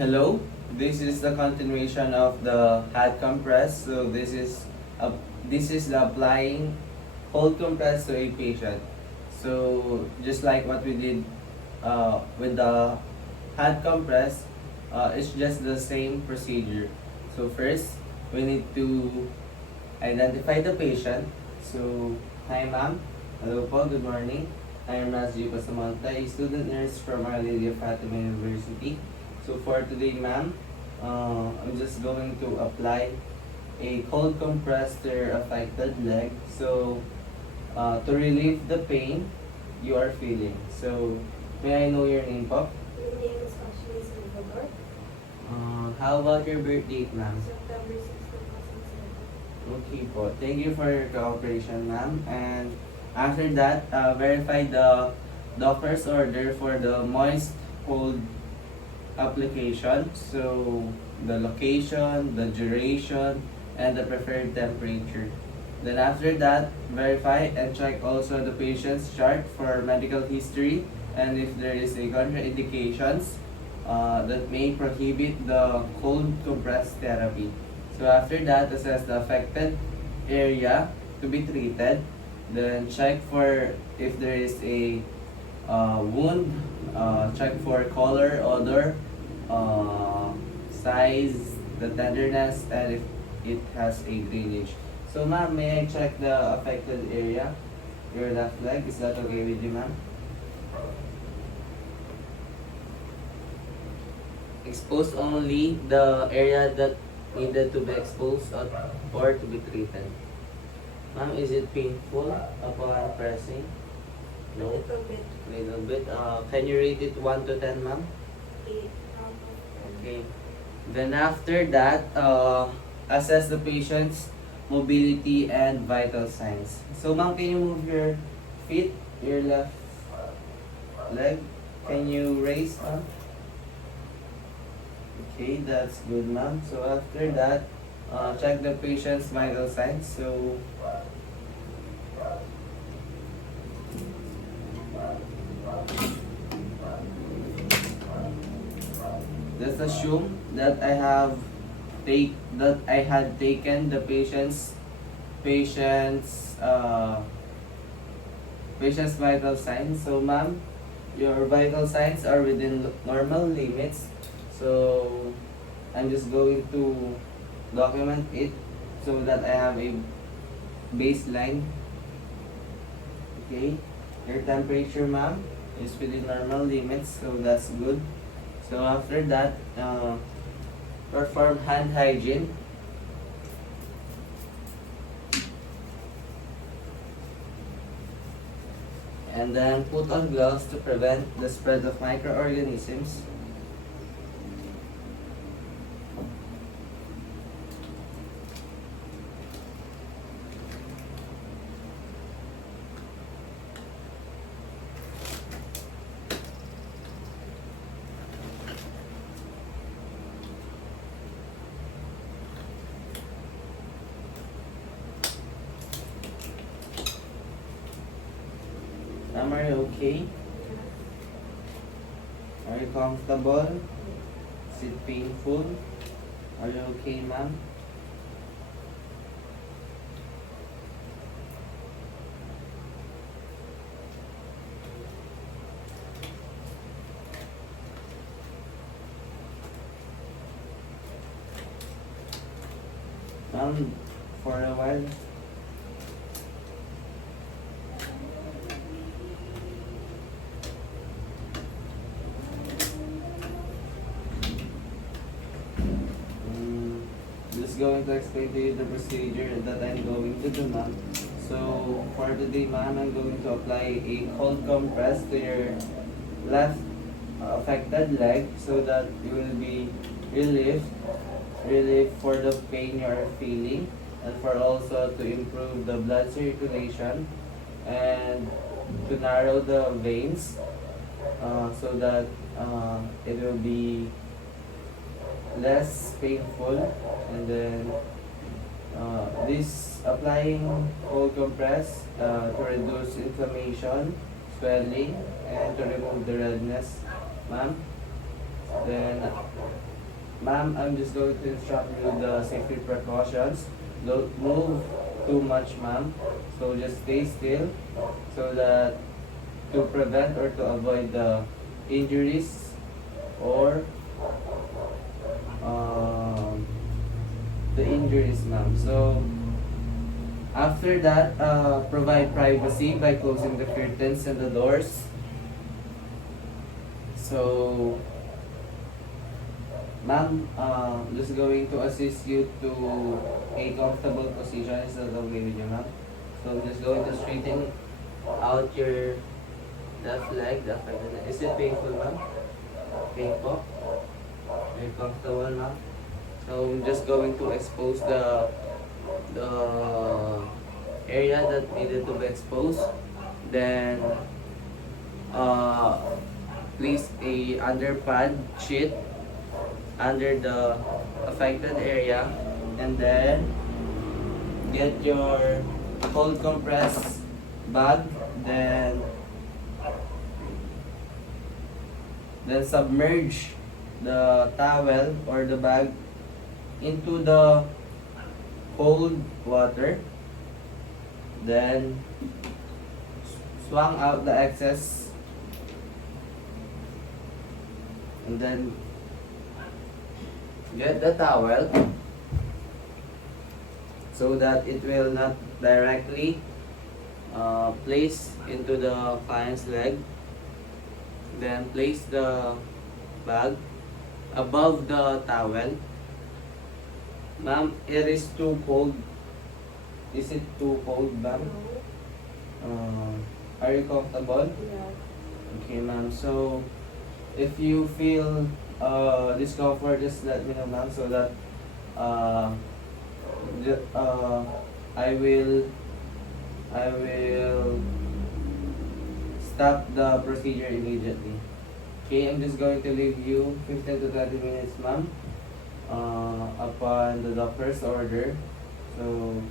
Hello, this is the continuation of the hot compress. So a, this is the applying cold compress to a patient. So just like what we did with the hot compress, it's just the same procedure. So first, we need to identify the patient. So, hi ma'am. Hello po, good morning. I am Razji Pasamonta, a student nurse from Our Lady of Fatima University. So for today ma'am, I'm just going to apply a cold compress to your affected leg. So to relieve the pain you are feeling. So may I know your name po? My name is actually Salvador. How about your birth date ma'am? September 6, 2007. Okay po. Thank you for your cooperation ma'am. And after that, verify the doctor's order for the moist cold application. So the location, the duration, and the preferred temperature. Then after that, verify and check also the patient's chart for medical history and if there is a contraindications that may prohibit the cold compress therapy. So after that, assess the affected area to be treated. Then check for if there is a wound, check for color, odor, size, the tenderness, and if it has a drainage. So ma'am, may I check the affected area? Your left leg, is that okay with you ma'am? Expose only the area that needed to be exposed or to be treated. Ma'am, is it painful upon pressing? A No? little bit. Little bit. Can you rate it 1 to 10 ma'am? 8 out of 10. Okay. Then after that, assess the patient's mobility and vital signs. So ma'am, can you move your feet, your left leg? Can you raise ma'am? Okay, that's good ma'am. So after that, check the patient's vital signs. So let's assume that I had taken the patient's patient's vital signs. So ma'am, your vital signs are within normal limits. So I'm just going to document it so that I have a baseline. Okay, your temperature ma'am is within normal limits, so that's good. So after that, perform hand hygiene. And then put on gloves to prevent the spread of microorganisms. Ma'am, are you okay? Are you comfortable? Is it painful? Are you okay, ma'am? Ma'am, for a while. Just going to explain to you the procedure that I'm going to do ma'am. So for today ma'am, I'm going to apply a cold compress to your left affected leg so that you will be relieved for the pain you are feeling and for also to improve the blood circulation and to narrow the veins so that it will be less painful. And then this applying cold compress to reduce inflammation, swelling, and to remove the redness ma'am. Then Ma'am, I'm just going to instruct you the safety precautions. Don't move too much, ma'am. So just stay still so that to prevent or to avoid the injuries or um, the injuries, ma'am. So after that, provide privacy by closing the curtains and the doors. So, ma'am, just going to assist you to a comfortable position. Is that okay with you, ma'am? So I'm just going to straighten out your left leg, the affected leg. Is it painful, ma'am? Painful? Are you comfortable, ma'am? So I'm just going to expose the area that needed to be exposed. Then uh, place a underpad sheet under the affected area, and then get your cold compress bag, then submerge the towel or the bag into the cold water, then swang out the excess, and then get the towel so that it will not directly place into the client's leg. Then place the bag above the towel. Ma'am, it is too cold. Is it too cold, ma'am? No. Are you comfortable? Yeah. Okay, ma'am. So, if you feel discomfort, just let me know, ma'am, so that uh, I will stop the procedure immediately. Okay, I'm just going to leave you 15 to 20 minutes, ma'am, upon the doctor's order. So,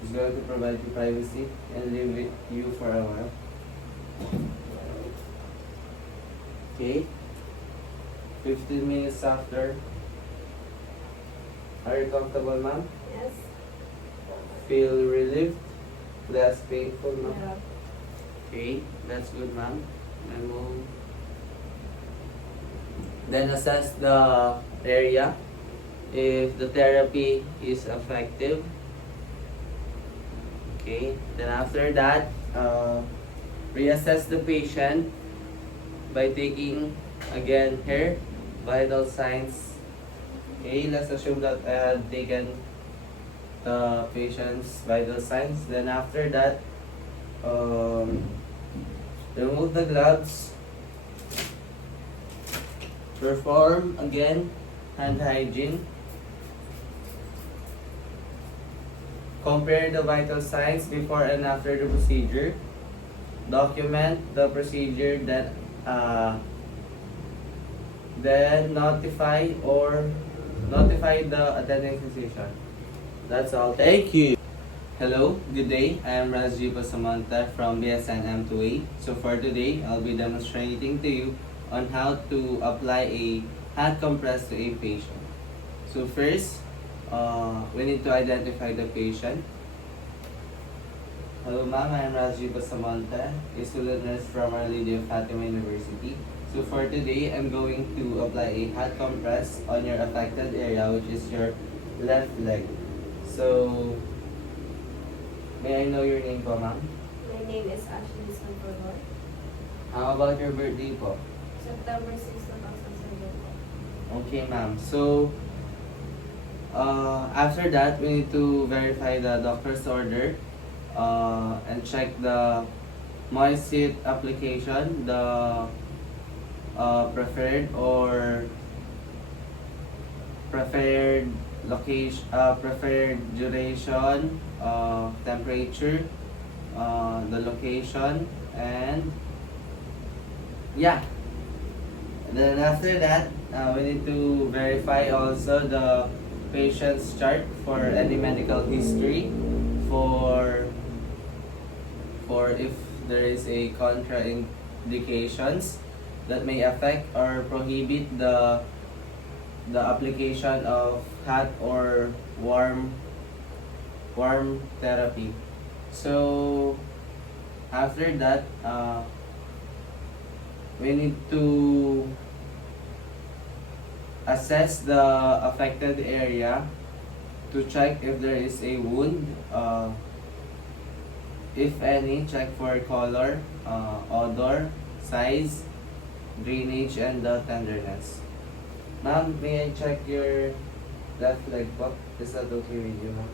just going to provide you privacy and leave it you for a while. Okay, 15 minutes after. Are you comfortable, ma'am? Yes. Feel relieved? Less painful, ma'am? Yeah. Okay, that's good, ma'am. And we'll then assess the area if the therapy is effective. Okay, then after that, reassess the patient by taking again her vital signs. Okay, let's assume that I had taken the patient's vital signs. Then after that, remove the gloves. Perform again hand hygiene. Compare the vital signs before and after the procedure. Document the procedure, then notify the attending physician. That's all. Thank you. Hello, good day. I am Rajiv Samantha from BSN1-Y3-M2A. So for today, I'll be demonstrating to you on how to apply a hand compress to a patient. So first, we need to identify the patient. Hello ma'am, I am Rajiv Samantha, a student nurse from Our Lady of Fatima University. So for today, I'm going to apply a hand compress on your affected area, which is your left leg. So, may I know your name po, ma'am? My name is Ashley Sanfordor. How about your birthday po? September 6, 2007. Okay, ma'am. So, after that, we need to verify the doctor's order and check the moist sheet application, the preferred location, preferred duration, temperature, the location, and yeah. Then after that, we need to verify also the patient's chart for any medical history, for if there is a contraindications that may affect or prohibit the the application of hot or warm therapy. So after that, we need to assess the affected area to check if there is a wound. If any, check for color, odor, size, drainage, and the tenderness. Ma'am, may I check your left leg po? Is that okay with you, ma'am?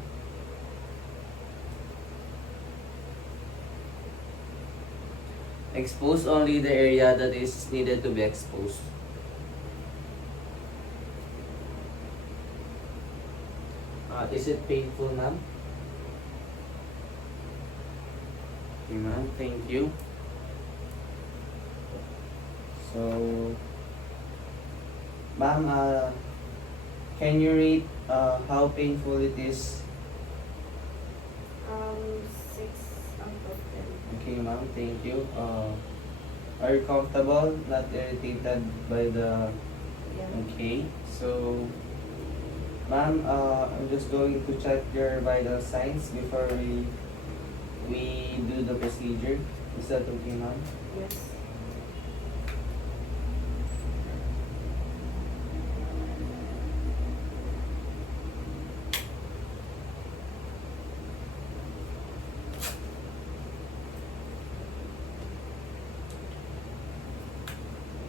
Expose only the area that is needed to be exposed. Is it painful, ma'am? Okay, ma'am. Thank you. So, ma'am, can you rate how painful it is? 6 out of 10. Okay, ma'am. Thank you. Are you comfortable? Not irritated by the... Yeah. Okay. So, ma'am, I'm just going to check your vital signs before we do the procedure. Is that okay, ma'am? Yes.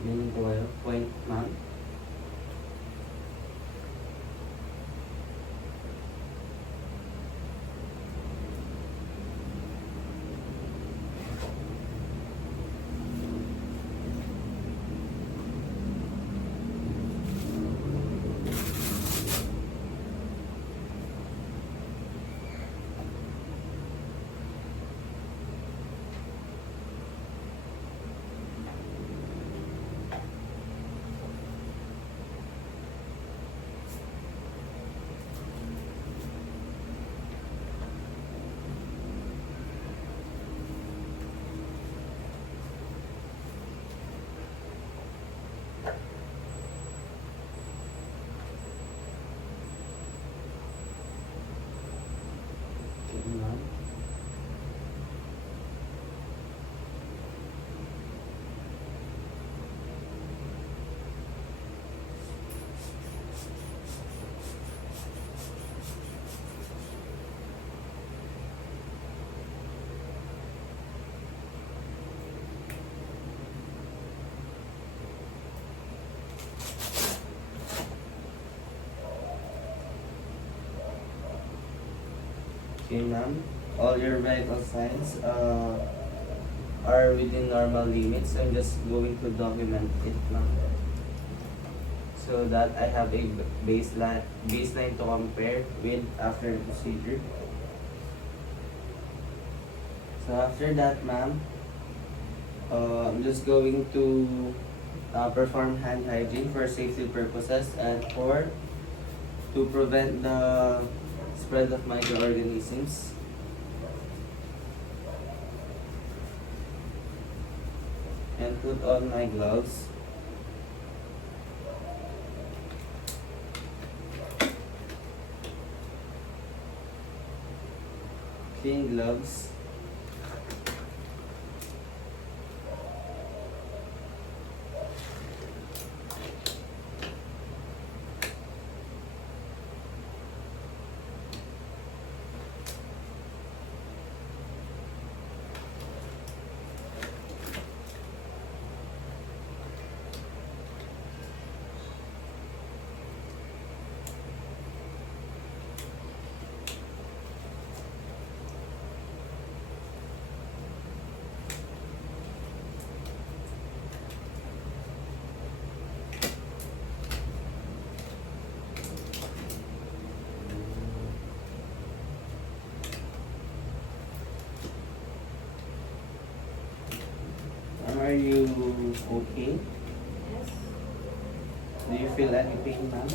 Meaning to point, ma'am. Okay, ma'am. Okay, ma'am. All your vital signs are within normal limits. I'm just going to document it now, so that I have a baseline to compare with after the procedure. So after that, ma'am, I'm just going to perform hand hygiene for safety purposes and to prevent the spread of microorganisms. And put on my gloves. Clean gloves. Are you okay? Yes. Do you feel any pain, ma'am?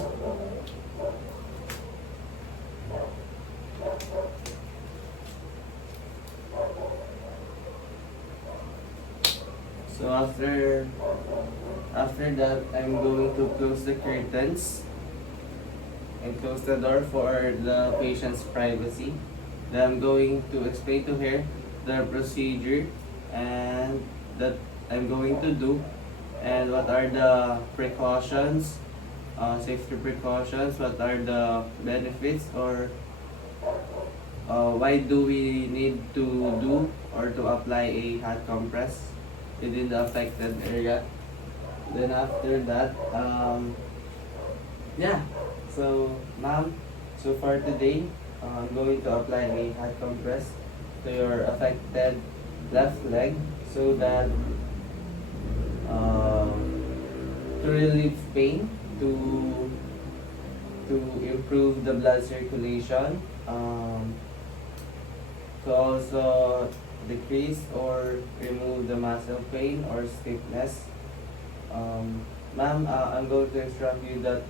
So after that, I'm going to close the curtains and close the door for the patient's privacy. Then I'm going to explain to her the procedure and that I'm going to do and what are the precautions, safety precautions, what are the benefits or why do we need to do or to apply a hot compress within the affected area. Then after that, yeah. So, ma'am, so for today, I'm going to apply a hot compress to your affected left leg so that to relieve pain, to improve the blood circulation, to also decrease or remove the muscle pain or stiffness. Ma'am, I'm going to instruct you that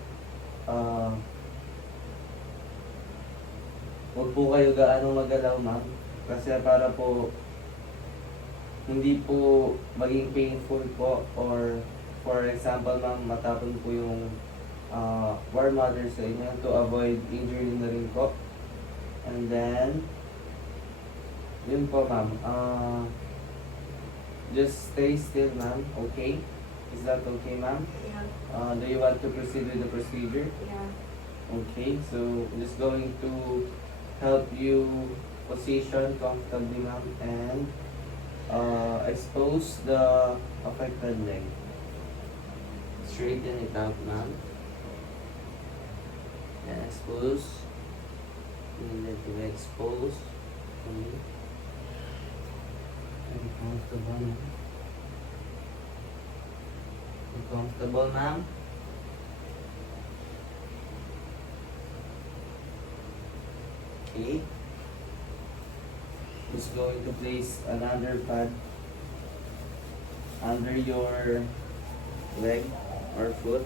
huwag po kayo gaano magalaw, ma'am. Kasi para po hindi po maging painful po or for example, ma'am, matapon po yung warm water sa inyo to avoid injury na rin po. And then, yun po, ma'am. Just stay still, ma'am. Okay? Is that okay, ma'am? Yeah. Do you want to proceed with the procedure? Yeah. Okay, so just going to help you position comfortably, ma'am, and expose the affected leg. Straighten it out, ma'am. And expose. Need to expose. Okay. And comfortable, ma'am. You comfortable, ma'am? Okay. Just going to place another pad under your leg or foot.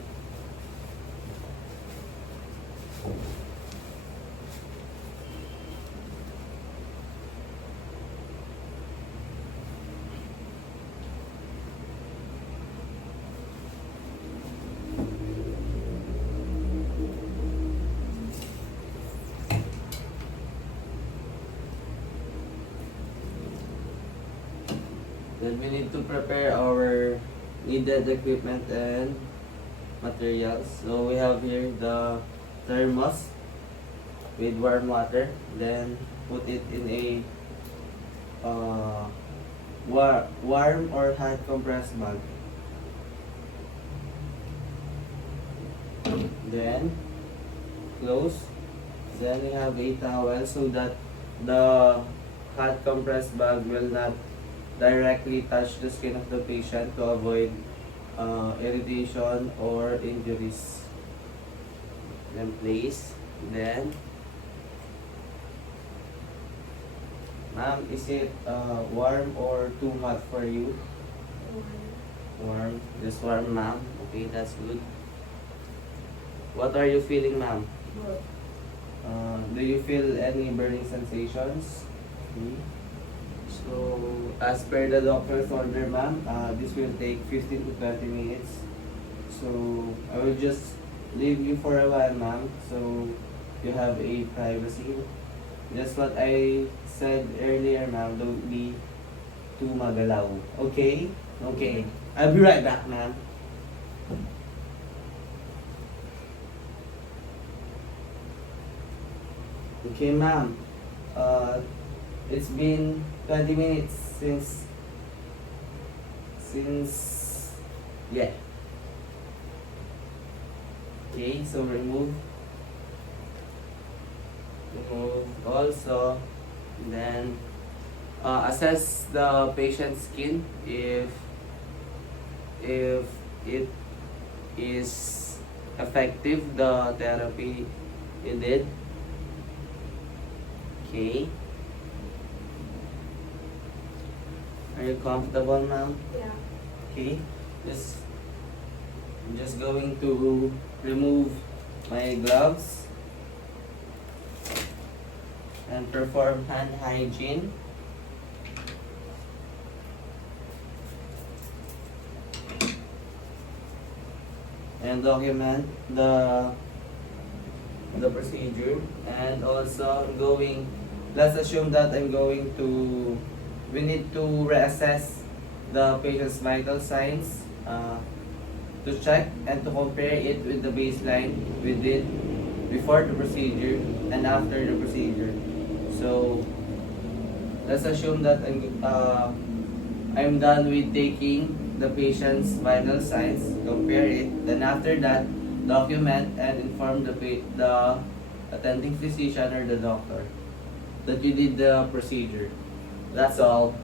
Then we need to prepare our needed equipment and materials. So we have here the thermos with warm water. Then put it in a warm or hot compressed bag. Then close. Then we have a towel so that the hot compressed bag will not directly touch the skin of the patient to avoid irritation or injuries. Then place. Then, ma'am, is it warm or too hot for you? Warm. Just warm, ma'am. Okay, that's good. What are you feeling, ma'am? Good. Do you feel any burning sensations? Okay. So, as per the doctor's order, ma'am, this will take 15 to 20 minutes. So, I will just leave you for a while, ma'am, so you have a privacy. Just what I said earlier, ma'am, don't be too magalaw. Okay? Okay. I'll be right back, ma'am. Okay, ma'am. It's been 20 minutes since yeah. Okay, so remove also, then assess the patient's skin if it is effective, the therapy you did. Okay. Are you comfortable, ma'am? Yeah. Okay. I'm just going to remove my gloves and perform hand hygiene. And document the the procedure. And also I'm going, let's assume that we need to reassess the patient's vital signs to check and to compare it with the baseline we did before the procedure and after the procedure. So let's assume that I'm done with taking the patient's vital signs, compare it, then after that, document and inform the attending physician or the doctor that you did the procedure. That's all.